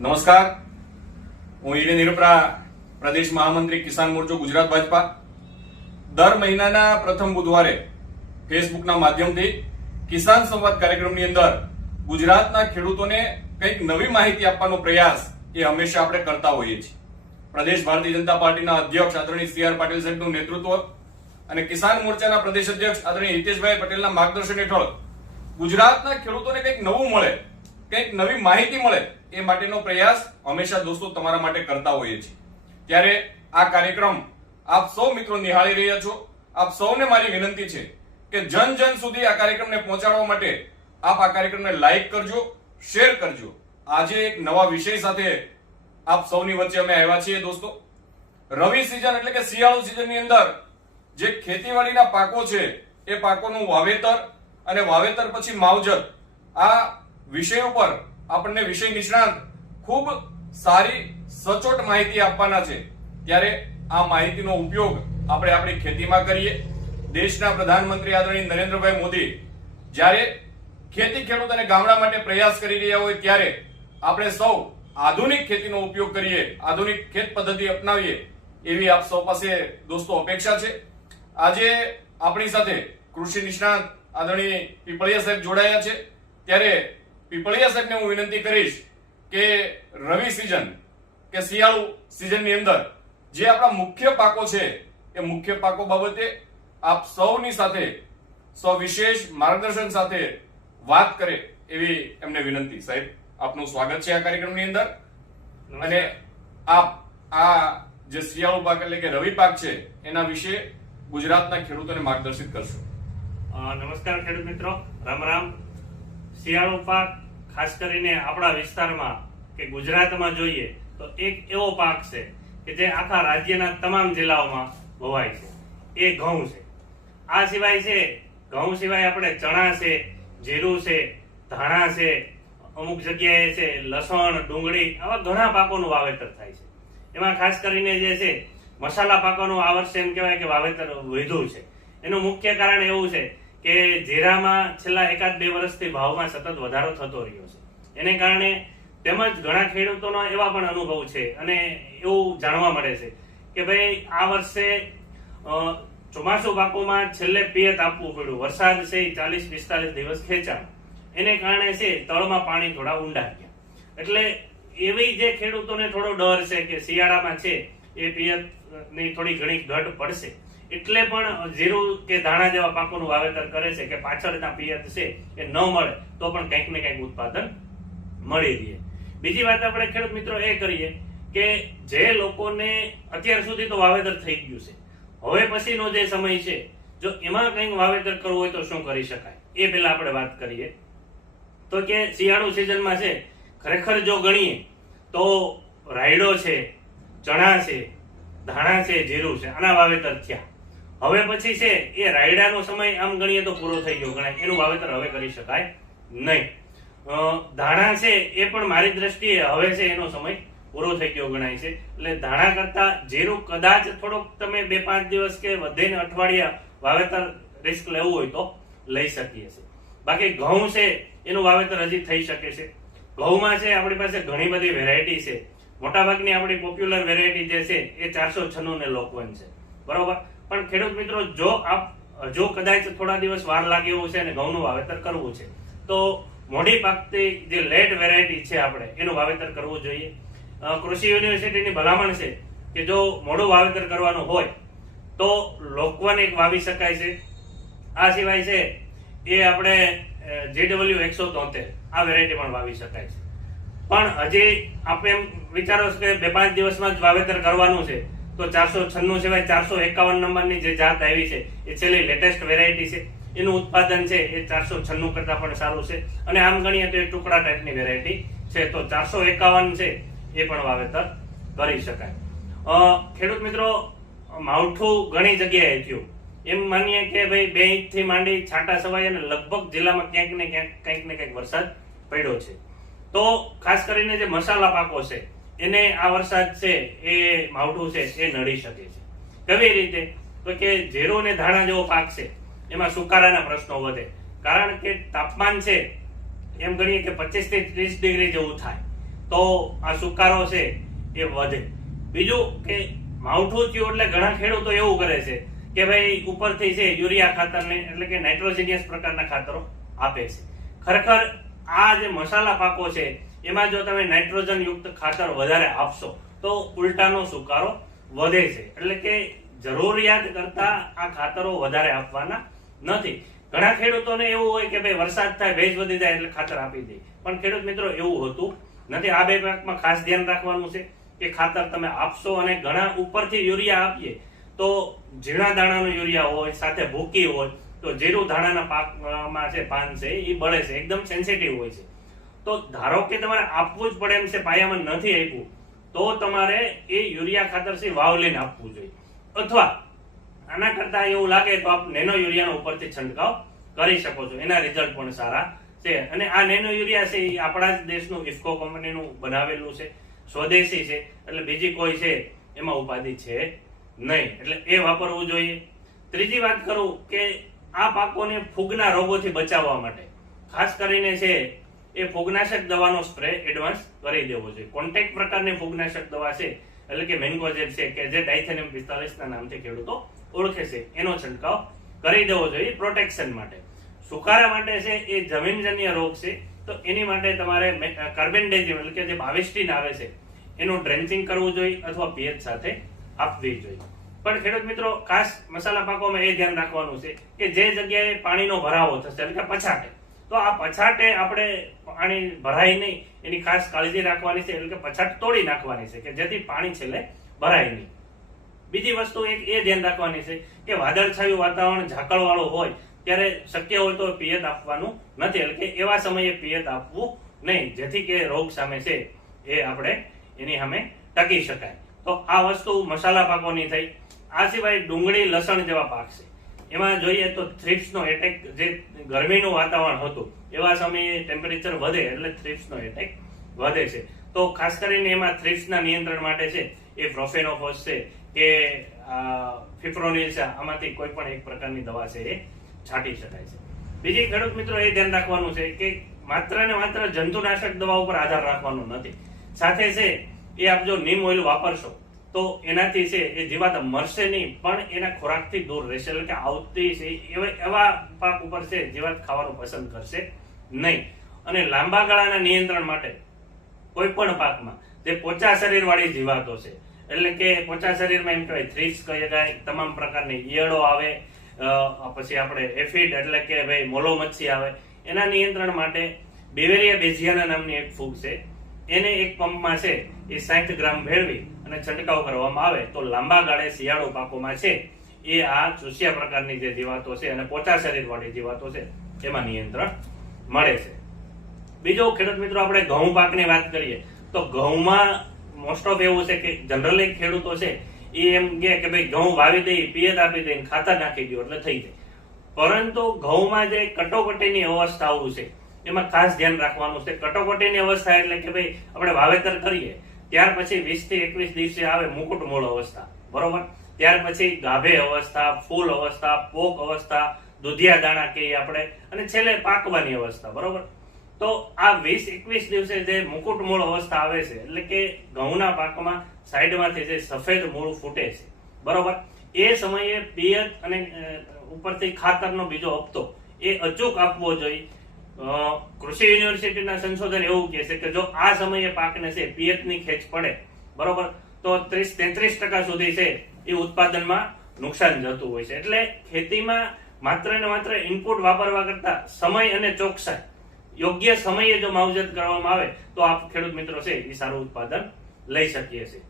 નમસ્કાર, હું ઈડે નિરપરા, પ્રદેશ મહામંત્રી કિસાન મોરચો ગુજરાત ભાજપા. દર મહિનાના પ્રથમ બુધવારે ફેસબુકના માધ્યમથી કિસાન સંવાદ કાર્યક્રમની અંદર ગુજરાતના ખેડૂતોને કંઈક નવી માહિતી આપવાનો પ્રયાસ એ હંમેશા આપણે કરતા હોઈએ છીએ. પ્રદેશ ભારતીય જનતા પાર્ટીના અધ્યક્ષ આદરણીય સી આર પાટીલ સાહેબનું નેતૃત્વ અને કિસાન મોરચાના પ્રદેશ અધ્યક્ષ આદરણીય હિતેશભાઈ પટેલના માર્ગદર્શન હેઠળ ગુજરાતના ખેડૂતોને કંઈક નવું મળે, કંઈક નવી માહિતી મળે એ માટેનો પ્રયાસ હંમેશા દોસ્તો તમારા માટે કરતા હોઈએ છીએ. ત્યારે આ કાર્યક્રમ આપ સૌ મિત્રો નિહાળી રહ્યા છો. આપ સૌને મારી વિનંતી છે કે જન જન સુધી આ કાર્યક્રમને પહોંચાડવા માટે આપ આ કાર્યક્રમને લાઈક કરજો, શેર કરજો. આજે એક નવા વિષય સાથે આપ સૌની વચ્ચે અમે આવ્યા છીએ દોસ્તો. રવિ સિઝન એટલે કે શિયાળુ સિઝનની અંદર જે ખેતીવાડીના પાકો છે એ પાકોનું વાવેતર અને વાવેતર પછી માવજત, આ વિષય ઉપર આપણને વિષય નિષ્ણાંત ખૂબ સારી સચોટ માહિતી આપવાના છે. ત્યારે આ માહિતીનો ઉપયોગ આપણે આપણી ખેતીમાં કરીએ. દેશના પ્રધાનમંત્રી આદરણીય નરેન્દ્રભાઈ મોદી જ્યારે ખેતી ખેડૂત અને ગામડા માટે પ્રયાસ કરી રહ્યા હોય ત્યારે આપણે સૌ આધુનિક ખેતીનો ઉપયોગ કરીએ, આધુનિક ખેત પદ્ધતિ અપનાવીએ એવી આપ સૌ પાસે દોસ્તો અપેક્ષા છે. આજે આપણી સાથે કૃષિ નિષ્ણાંત આદરણીય પીપળિયા સાહેબ જોડાયા છે. ત્યારે પીપળિયા સાહેબને હું વિનંતી કરીશ કે રવિ સિઝન કે શિયાળુ સિઝનની અંદર જે આપણા મુખ્ય પાકો છે એ મુખ્ય પાકો બાબતે આપ સૌની સાથે સવિશેષ માર્ગદર્શન સાથે વાત કરે એવી એમને વિનંતી. સાહેબ, આપનું સ્વાગત છે આ કાર્યક્રમની અંદર. અને આપ આ જે શિયાળુ પાક એટલે કે રવિ પાક છે એના વિશે ગુજરાતના ખેડૂતોને માર્ગદર્શિત કરશો. નમસ્કાર ખેડૂત મિત્રો, રામ રામ. શિયાળુ પાક ખાસ કરીને આપણા વિસ્તારમાં કે ગુજરાતમાં જોઈએ તો એક એવો પાક છે કે જે આખા રાજ્યના તમામ જિલ્લાઓમાં વવાય છે, એ ઘઉં છે. આ સિવાય છે ઘઉં સિવાય આપણે ચણા છે, જીરું છે, ધાણા છે, અમુક જગ્યાએ છે લસણ, ડુંગળી, આવા ઘણા પાકોનું વાવેતર થાય છે. એમાં ખાસ કરીને જે છે મસાલા પાકોનું આ વર્ષે એમ કહેવાય કે વાવેતર વધ્યું છે. એનું મુખ્ય કારણ એવું છે કે જીરામાં છેલ્લા 1-2 વર્ષથી ભાવમાં સતત વધારો થતો રહ્યો છે. એને કારણે તેમજ ઘણા ખેડૂતોનો એવા પણ અનુભવ છે અને એવું જાણવા મળે છે કે ભાઈ આ વર્ષે ચોમાસુ પાકોમાં છેલ્લે પિયત આપવું પડ્યું. વરસાદ છે 40-45 દિવસ ખેંચાણ, એને કારણે છે તળમાં પાણી થોડા ઊંડા ગયા. એટલે એવી જે ખેડૂતોને થોડો ડર છે કે શિયાળામાં છે એ પિયતની થોડી ઘણી ઘટ પડશે, એટલે પણ જીરું કે ધાણા જેવા પાકોનું વાવેતર કરે છે કે પાછળના પિયત છે એ ન મળે તો પણ કંઈક ને કંઈક ઉત્પાદન મળી રહે. બીજી વાત આપણે ખેડૂત મિત્રો એ કરીએ કે જે લોકોને અત્યાર સુધી તો વાવેતર થઈ ગયું છે, હવે પછીનો જે સમય છે જો એમાં કંઈક વાવેતર કરવું હોય તો શું કરી શકાય એ પહેલા આપણે વાત કરીએ. તો કે શિયાળુ સિઝનમાં છે ખરેખર જો ગણીએ તો રાયડો છે, ચણા છે, ધાણા છે, જીરું છે, આના વાવેતર થયા. હવે પછી છે એ રાયડાનો સમય આમ ગણીએ તો પૂરો થઈ ગયો ગણાય, એનું વાવેતર હવે કરી શકાય નહીં. ધાણા છે એ પણ મારી દ્રષ્ટિએ હવે છે એનો સમય પૂરો થઈ ગયો ગણાય છે. એટલે ધાણા કરતા જીરું કદાચ થોડોક તમે 2-5 દિવસ કે વધીને અઠવાડિયા વાવેતર રિસ્ક લેવું હોય તો લઈ શકીએ છીએ. બાકી ઘઉં છે એનું વાવેતર હજી થઈ શકે છે. ઘઉંમાં છે આપણી પાસે ઘણી બધી વેરાયટી છે. મોટાભાગની આપણી પોપ્યુલર વેરાયટી જે છે એ 496 ને લોકવન છે, બરોબર. પણ ખેડૂત મિત્રો જો કદાચ થોડા દિવસ વાર લાગે એવું છે અને ઘઉંનું વાવેતર કરવું છે તો મોડી પાકતી જે લેટ વેરાયટી છે આપણે એનું વાવેતર કરવું જોઈએ. કૃષિ યુનિવર્સિટીની ભલામણ છે કે જો મોડું વાવેતર કરવાનું હોય તો લોકવન એક વાવી શકાય છે. આ સિવાય છે એ આપણે JW173 આ વેરાયટી પણ વાવી શકાય છે. પણ હજી આપણે એમ વિચારો કે 2-5 દિવસમાં જ વાવેતર કરવાનું છે તો 496 સિવાય 451 નંબરની જે જાત આવી છે એ છેલ્લી લેટેસ્ટ વેરાયટી છે. એનું ઉત્પાદન છે એ 496 કરતા પણ સારું છે. અને આમ ગણીએ તો એ ટુકડા ટાઈપની વેરાયટી છે તો 451 છે એ પણ વાવેતર કરી શકાય. ખેડૂત મિત્રો, માવઠું ઘણી જગ્યાએ થયું. એમ માનીએ કે ભાઈ 2 ઇંચથી માંડી છાંટા સવાય અને લગભગ જિલ્લામાં ક્યાંક ને ક્યાંક વરસાદ પડ્યો છે. તો ખાસ કરીને જે મસાલા પાકો છે એને આ વરસાદ છે એ માવઠું છે એ નડી શકે છે. કેવી રીતે? તો કે જીરું ને ધાણા જેવો પાક છે એમાં સુકારાના પ્રશ્નો વધે, કારણ કે તાપમાન છે એમ ગણીએ કે 25 થી 30 ડિગ્રી જેવું થાય. તો આ સુકારો છે એ વધે. બીજું કે માવઠું થયું એટલે ઘણા ખેડૂતો એવું કરે છે કે ભાઈ ઉપરથી છે યુરિયા ખાતરને એટલે કે નાઇટ્રોજનિયસ પ્રકારના ખાતરો આપે છે. ખરેખર આ જે મસાલા પાકો છે એમાં જો તમે નાઇટ્રોજન યુક્ત ખાતર વધારે આપશો તો ઉલટાનો સુકારો વધે છે. એટલે કે જરૂરિયાત કરતા આ ખાતરો વધારે આપવાના નથી. ઘણા ખેડૂતોને એવું હોય કે ભાઈ વરસાદ થાય, ભેજ વધી જાય એટલે ખાતર આપી દે, પણ ખેડૂત મિત્રો એવું હોતું નથી. આ બે પાકમાં ખાસ ધ્યાન રાખવાનું છે કે ખાતર તમે આપશો અને ઘણા ઉપરથી યુરિયા આપીએ તો ઝીણા દાણાનો યુરિયા હોય, સાથે ભૂકી હોય તો જીરું ધાણાના પાકમાં છે પાન છે એ બળે છે, એકદમ સેન્સિટિવ હોય છે. તો ધારો કે તમારે આપવું જ પડે એમ છે, પાયામાં નથી આપ્યું તો તમારે એ યુરિયા ખાતર છે વાવલીને આપવું જોઈએ. અથવા આના કરતા એવું લાગે તો આપ નેનો યુરિયાનો ઉપરથી છંટકાવ કરી શકો છો, એના રિઝલ્ટ પણ સારા છે. અને આ નેનો યુરિયા છે એ આપણા જ દેશનું ઇફકો કંપનીનું બનાવેલું છે, સ્વદેશી છે, એટલે બીજી કોઈ છે એમાં ઉપાધિ છે નહીં, એટલે એ વાપરવું જોઈએ. ત્રીજી વાત કરું કે આ પાકોને ફૂગના રોગોથી બચાવવા માટે ખાસ કરીને છે એ ફૂગનાશક દવાનો સ્પ્રે એડવાન્સ કરી દેવો જોઈએ. કોન્ટેક્ટ પ્રકારની ફૂગનાશક દવા છે એટલે કે મેન્કોજેબ છે કે જે ડાયથેનિયમ 45 ના નામથી ખેડૂતો ઓળખે છે, એનો છંટકાવ કરી દેવો જોઈએ પ્રોટેક્શન માટે. સુકારા માટે છે એ જમીનજન્ય રોગ છે તો એની માટે તમારે કાર્બેન્ડેઝિમ એટલે કે જે 22 આવે છે એનું ડ્રેન્ચિંગ કરવું જોઈએ અથવા પીએચ સાથે આપવી જોઈએ. પણ ખેડૂત મિત્રો ખાસ મસાલા પાકોમાં એ ધ્યાન રાખવાનું છે કે જે જગ્યાએ પાણીનો ભરાવો થશે એટલે કે પછાટે, તો આ પછાટે આપણે પાણી ભરાય નહીં એની ખાસ કાળજી રાખવાની છે. એટલે કે પછાટ તોડી નાખવાની છે કે જેથી પાણી છેલ્લે ભરાય નહીં. બીજી વસ્તુ એક એ ધ્યાન રાખવાની છે કે વાદળછાયું વાતાવરણ ઝાકળવાળું હોય ત્યારે શક્ય હોય તો પિયત આપવાનું નથી, એટલે કે એવા સમયે પિયત આપવું નહીં જેથી કે રોગ સામે છે એ આપણે એની સામે ટકી શકાય. તો આ વસ્તુ મસાલા પાકોની થઈ. આ સિવાય ડુંગળી, લસણ જેવા પાક છે એમાં જોઈએ તો થ્રિપ્સનો એટેક, જે ગરમીનું વાતાવરણ હતું એવા સમયે ટેમ્પરેચર વધે એટલે થ્રિપ્સનો એટેક વધે છે. તો ખાસ કરીને એમાં થ્રિપ્સના નિયંત્રણ માટે છે એ પ્રોફેનોફોસ છે કે ફિપ્રોનિલ છે, આમાંથી કોઈ પણ એક પ્રકારની દવા છે એ છાંટી શકાય છે. બીજી ખેડૂત મિત્રો એ ધ્યાન રાખવાનું છે કે માત્ર ને માત્ર જંતુનાશક દવા ઉપર આધાર રાખવાનો નથી. સાથે છે એ આપ જો નીમ ઓઇલ વાપરશો તો એનાથી છે એ જીવાત મરશે નહીં પણ એના ખોરાકથી દૂર રહેશે. એટલે કે આવતી છે એવા પાક ઉપર છે જીવાત ખાવાનું પસંદ કરશે નહીં. અને લાંબા ગાળાના નિયંત્રણ માટે કોઈ પણ પાકમાં જે પોચા શરીર વાળી જીવાતો છે એટલે કે પોચા શરીરમાં એમ કહેવાય થ્રિપ્સ કહી શકાય, તમામ પ્રકારની ઈયળો આવે, પછી આપણે એફિડ એટલે કે ભાઈ મોલો મચ્છી આવે, એના નિયંત્રણ માટે બેવેરિયા બેઝિયાના નામની એક ફૂગ છે એને એક પંપમાં છે એ 60 ગ્રામ ભેળવી અને છંટકાવ કરવામાં આવે તો લાંબા ગાળે શિયાળુ પાકોમાં છે એ આ ચૂસિયા પ્રકારની જે જીવાતો છે અને પોચા શરીર વાળી જીવાતો છે એમાં નિયંત્રણ મળે છે. બીજો ખેડૂત મિત્રો આપણે ઘઉં પાકની વાત કરીએ તો ઘઉંમાં મોસ્ટ ઓફ એવું છે કે જનરલી ખેડૂતો છે એ એમ કે ભાઈ ઘઉં વાવી દઈ, પિયત આપી દઈ, ખાતર નાખી દો એટલે થઈ જાય. પરંતુ ઘઉંમાં જે કટોકટીની અવસ્થાઓ છે એમાં ખાસ ધ્યાન રાખવાનું છે. કટોકટીની અવસ્થા એટલે કે ભાઈ આપણે વાવેતર કરીએ ત્યાર પછી 20 થી 21 દિવસે આવે મુકુટ મૂળ અવસ્થા, બરોબર. ત્યાર પછી ગાભે અવસ્થા, ફૂલ અવસ્થા, પોક અવસ્થા, દુધિયા દાણા કહીએ આપણે, અને છેલ્લે પાકવાની અવસ્થા, બરોબર. તો આ 20-21 દિવસે જે મુકુટ મૂળ અવસ્થા આવે છે એટલે કે ઘઉંના પાકમાં સાઈડમાંથી જે સફેદ મૂળ ફૂટે છે, બરોબર. એ સમયે પિયત અને ઉપરથી ખાતરનો બીજો હપ્તો એ અચૂક આપવો જોઈએ. કૃષિ યુનિવર્સિટીના સંશોધન એવું કહે છે કે જો આ સમયે પાકને છે પિયતની ખેંચ પડે, બરોબર, તો 30-33% સુધી છે એ ઉત્પાદનમાં નુકસાન જતું હોય છે. એટલે ખેતીમાં માત્ર ને માત્ર ઇનપુટ વાપરવા કરતા સમય અને ચોકસાઈ, યોગ્ય સમયે જો માવજત કરવામાં આવે તો આપ ખેડૂત મિત્રો છે એ સારું ઉત્પાદન લઈ શકીએ છીએ.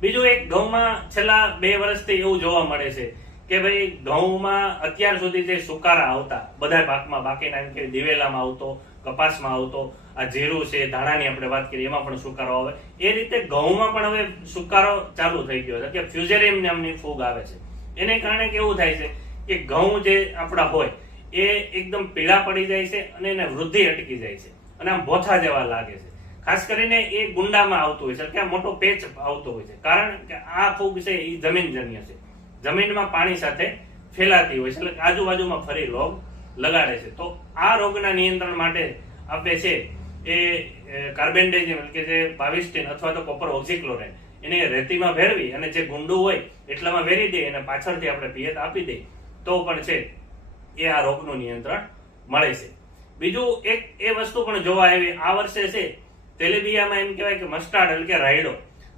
બીજું એક ઘઉંમાં છેલ્લા 2 વર્ષથી એવું જોવા મળે છે કે ભાઈ ઘઉંમાં અત્યાર સુધી જે સુકારા આવતા બધા પાકમાં, બાકીના એમ કે દિવેલામાં આવતો, કપાસમાં આવતો, આ જીરું છે, ધાણાની આપણે વાત કરીએ એમાં પણ સુકારો આવે, એ રીતે ઘઉંમાં પણ હવે સુકારો ચાલુ થઈ ગયો છે કે ફ્યુઝેરિયમ નામની ફૂગ આવે છે. એને કારણે કેવું થાય છે કે ઘઉં જે આપણા હોય એ એકદમ પીળા પડી જાય છે અને એને વૃદ્ધિ અટકી જાય છે અને આમ બોથા જેવા લાગે છે. ખાસ કરીને એ ગુંડામાં આવતું હોય છે કે મોટો પેચ આવતો હોય છે, કારણ કે આ ફૂગ છે એ જમીનજન્ય છે, જમીનમાં પાણી સાથે ફેલાતી હોય છે એટલે આજુબાજુમાં ફરી રોગ લગાડે છે. તો આ રોગના નિયંત્રણ માટે આપણે છે એ કાર્બેન્ડેઝિમ એટલે કે જે બાવિસ્ટીન અથવા તો કોપર ઓક્ઝીક્લોરાઇડ એને રેતીમાં ભેળવી અને જે ગુંડું હોય એટલામાં વેરી દે અને પાછળથી આપણે પિયત આપી દઈએ તો પણ છે એ આ રોગનું નિયંત્રણ મળે છે. બીજું એક એ વસ્તુ પણ જોવા આવી આ વર્ષે છે તેલીબિયામાં એમ કહેવાય કે મસ્ટાર્ડ એટલે કે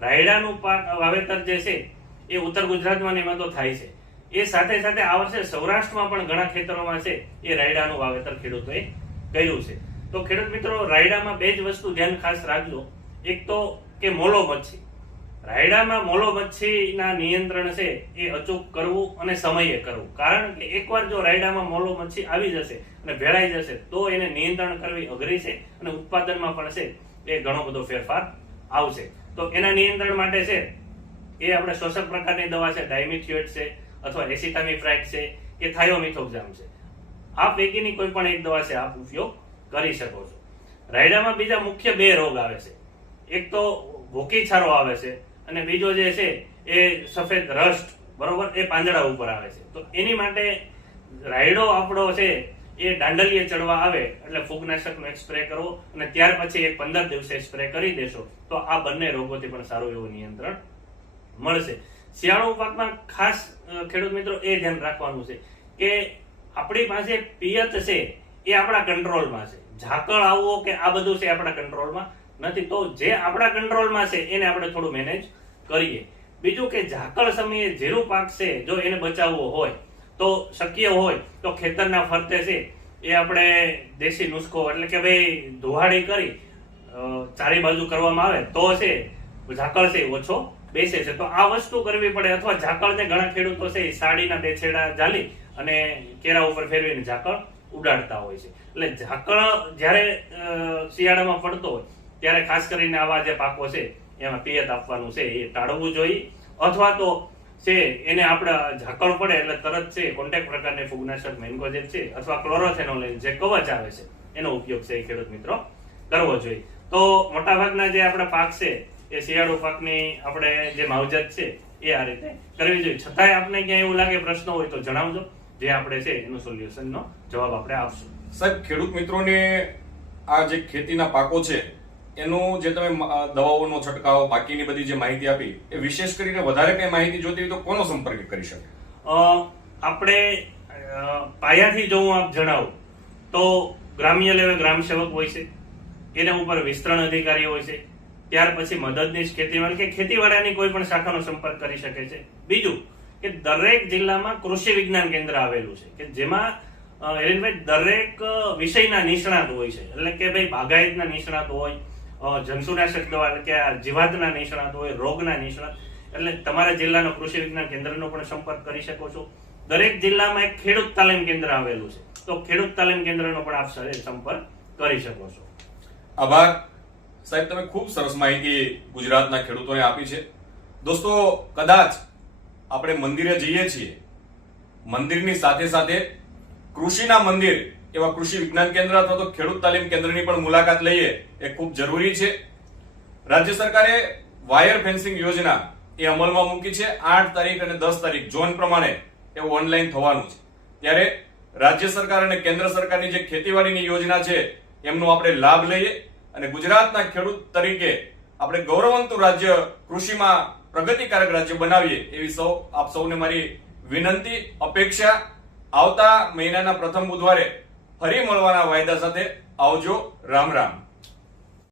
રાયડાનું વાવેતર જે છે એ ઉત્તર ગુજરાતમાં ને એમાં તો થાય છે. એ સાથે સાથે આ વર્ષે સૌરાષ્ટ્રમાં પણ ઘણા ખેતરોમાં છે એ રાયડાનું વાવેતર ખેડૂતોએ કર્યું છે. તો ખેડૂત મિત્રો રાયડામાં બે જ વસ્તુ ધ્યાન ખાસ રાખજો. એક તો કે મોલો મચ્છી, રાયડામાં મોલો મચ્છીના નિયંત્રણ છે એ અચૂક કરવું અને સમયે કરવું. કારણ કે એકવાર જો રાયડામાં મોલો મચ્છી આવી જશે અને ભેળાઈ જશે તો એને નિયંત્રણ કરવી અઘરી છે અને ઉત્પાદનમાં પણ છે એ ઘણો બધો ફેરફાર આવશે. તો એના નિયંત્રણ માટે છે એ આપણે શોષક પ્રકારની દવા છે, ડાયમિથિયોએટ છે અથવા એસિટામિપ્રાઇડ છે કે થાયોમિથોક્ઝામ છે. આ પૈકીની કોઈ પણ એક દવા છે આપ ઉપયોગ કરી શકો છો. રાયડામાં બીજા મુખ્ય બે રોગ આવે છે. એક તો ભૂકી છારો આવે છે અને બીજો જે છે એ સફેદ રસ્ટ, બરોબર, એ પાંદડા ઉપર આવે છે. તો એની માટે રાયડો આપણો છે એ દાંડલીએ ચડવા આવે એટલે ફૂગનાશકનો એક સ્પ્રે કરવો અને ત્યાર પછી એક 15 દિવસે સ્પ્રે કરી દેશો તો આ બંને રોગોથી પણ સારું એવું નિયંત્રણ મળશે. શિયાળુ પાકમાં ખાસ ખેડૂત મિત્રો એ ધ્યાન રાખવાનું છે કે આપણી પાસે પિયત છે એ આપણા કંટ્રોલમાં છે. ઝાકળ આવવો કે આ બધું છે આપણા કંટ્રોલમાં નથી. તો જે આપણા કંટ્રોલમાં છે એને આપણે થોડું મેનેજ કરીએ. બીજું કે ઝાકળ સમયે જીરું પાક છે જો એને બચાવવો હોય તો શક્ય હોય તો ખેતરના ફરતે છે એ આપણે દેશી નુસ્ખો એટલે કે ભાઈ ધુવાડી કરી ચારે બાજુ કરવામાં આવે તો છે ઝાકળ છે ઓછો બેસે છે. તો આ વસ્તુ કરવી પડે. અથવા ઝાકળને ઘણા ખેડૂતો છે સાડીના બે છેડા ઝાલી અને કેરા ઉપર ફેરવીને ઝાકળ ઉડાડતા હોય છે. એટલે ઝાકળ જ્યારે શિયાળામાં પડતો હોય ત્યારે ખાસ કરીને આવા જે પાકો છે એમાં પિયત આપવાનું છે એ ટાળવું જોઈએ. અથવા તો છે એને આપણે ઝાકળ પડે એટલે તરત છે કોન્ટેક્ટ પ્રકારની ફૂગનાશક મેન્કોજેબ છે અથવા ક્લોરોથેનોલિન જે કવચ આવે છે એનો ઉપયોગ છે એ ખેડૂત મિત્રો કરવો જોઈએ. તો મોટાભાગના જે આપણા પાક છે એ શિયાળુ પાકની આપણે જે માવજત છે એ આ રીતે કરવી જોઈએ. છતાંય આપને ક્યાંય એવું લાગે પ્રશ્ન હોય તો જણાવજો, જે આપણે છે એનું સોલ્યુશનનો જવાબ આપણે આપશું. સાહેબ, ખેડૂત મિત્રોને આ જે ખેતીના પાકો છે એનું જે તમે દવાઓનો છંટકાવ બાકીની બધી જે માહિતી આપી એ વિશેષ કરીને વધારે કઈ માહિતી જોતી હોય તો કોનો સંપર્ક કરી શકે? આપણે પાયાથી જો હું આપ જણાવું તો ગ્રામ્ય લેવલ ગ્રામ સેવક હોય છે, એના ઉપર વિસ્તરણ અધિકારી હોય છે, ત્યાર પછી મદદનીશ ખેતીવાડી કે ખેતીવાડાની કોઈ પણ શાખાનો સંપર્ક કરી શકે છે. બીજું કે દરેક જિલ્લામાં કૃષિ વિજ્ઞાન કેન્દ્ર આવેલું છે કે જેમાં હિરેનભાઈ દરેક વિષયના નિષ્ણાત હોય છે. એટલે કે ભાઈ બાગાયતના નિષ્ણાત હોય, જંતુનાશક દવા એટલે કે જીવાતના નિષ્ણાત હોય, રોગના નિષ્ણાત. એટલે તમારા જિલ્લાનો કૃષિ વિજ્ઞાન કેન્દ્રનો પણ સંપર્ક કરી શકો છો. દરેક જિલ્લામાં એક ખેડૂત તાલીમ કેન્દ્ર આવેલું છે તો ખેડૂત તાલીમ કેન્દ્રનો પણ આપ સંપર્ક કરી શકો છો. આભાર સાહેબ, તમે ખૂબ સરસ માહિતી ગુજરાતના ખેડૂતોને આપી છે. દોસ્તો, કદાચ આપણે મંદિરે જઈએ છીએ, મંદિરની સાથે સાથે કૃષિના મંદિર એવા કૃષિ વિજ્ઞાન કેન્દ્ર અથવા તો ખેડૂત તાલીમ કેન્દ્રની પણ મુલાકાત લઈએ એ ખૂબ જરૂરી છે. રાજ્ય સરકારે વાયર ફેન્સિંગ યોજના એ અમલમાં મૂકી છે. 8 તારીખ અને 10 તારીખ ઝોન પ્રમાણે એવું ઓનલાઈન થવાનું છે. ત્યારે રાજ્ય સરકાર અને કેન્દ્ર સરકારની જે ખેતીવાડીની યોજના છે એમનો આપણે લાભ લઈએ અને ગુજરાતના ખેડૂત તરીકે આપણે ગૌરવવંતું રાજ્ય, કૃષિમાં પ્રગતિકારક રાજ્ય બનાવીએ એવી આપ સૌને મારી વિનંતી, અપેક્ષા. આવતા મહિનાના પ્રથમ બુધવારે ફરી મળવાના વાયદા સાથે આવજો. રામ રામ.